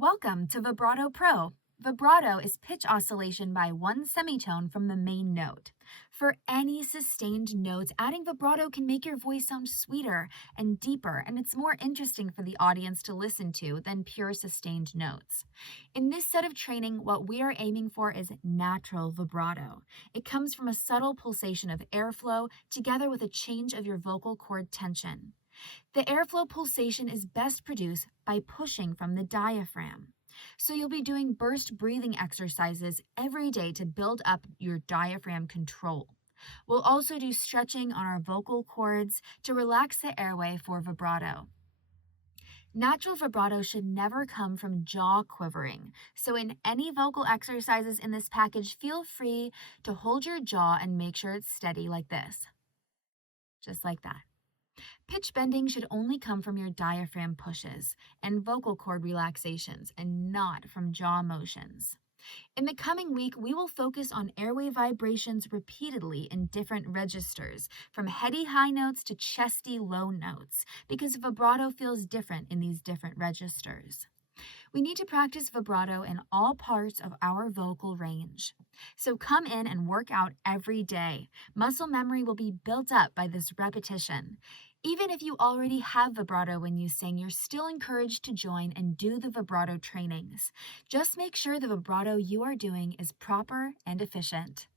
Welcome to Vibrato Pro. Vibrato is pitch oscillation by one semitone from the main note. For any sustained notes, adding vibrato can make your voice sound sweeter and deeper, and it's more interesting for the audience to listen to than pure sustained notes. In this set of training, what we are aiming for is natural vibrato. It comes from a subtle pulsation of airflow together with a change of your vocal cord tension. The airflow pulsation is best produced by pushing from the diaphragm. So you'll be doing burst breathing exercises every day to build up your diaphragm control. We'll also do stretching on our vocal cords to relax the airway for vibrato. Natural vibrato should never come from jaw quivering. So, in any vocal exercises in this package, feel free to hold your jaw and make sure it's steady like this, just like that. Pitch bending should only come from your diaphragm pushes and vocal cord relaxations and not from jaw motions. In the coming week, we will focus on airway vibrations repeatedly in different registers, from heady high notes to chesty low notes, because vibrato feels different in these different registers. We need to practice vibrato in all parts of our vocal range. So come in and work out every day. Muscle memory will be built up by this repetition. Even if you already have vibrato when you sing, you're still encouraged to join and do the vibrato trainings. Just make sure the vibrato you are doing is proper and efficient.